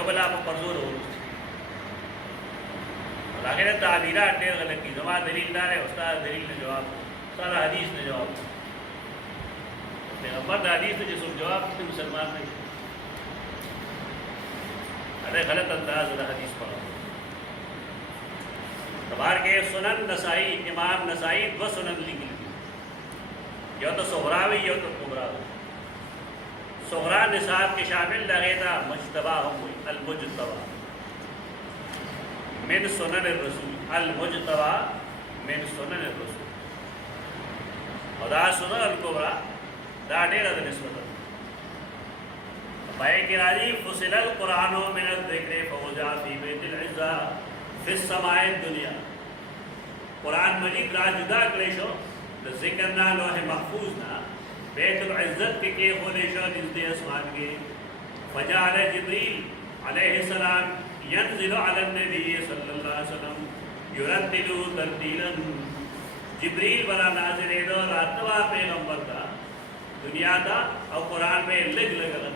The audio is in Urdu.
یو بلا په پرزور ورسته هغه تعبیرات ډېر غلط دي. زما دلیل دا دی، استاد دلیل نه جواب، استاد حدیث نه جواب. پیغمبر د حدیث ته چې څوک جواب کوي مسلمان نه شي. دا غلط انداز د حدیث پر تبار کے سنن نسائی، امام نسائی دو سنن لکھی، یو تو صغراوی یو تو کبراوی. صغرا نصاب کے شامل لگے تھا مجتبہ ہوئی، المجتبہ من سنن الرسول، المجتبہ من سنن الرسول. اور دا سنن الکبرا دا ډېر د نسبت پائے کہ راضی فصل القرآن من الذکر فوجا فی بیت العزہ فی السماء الدنیا. قرآن مجید را جدا کړی شو د ذکر نه، لوح محفوظ نه، بیت العزت کے ہونے شو نزدې اسمان کے. فجعل جبریل علیہ السلام ينزل على النبي صلی اللہ علیہ وسلم يرتل ترتیلا. جبریل بنا نازل دو راتوا پیغمبر کا دنیا کا اور قرآن میں لگ لگ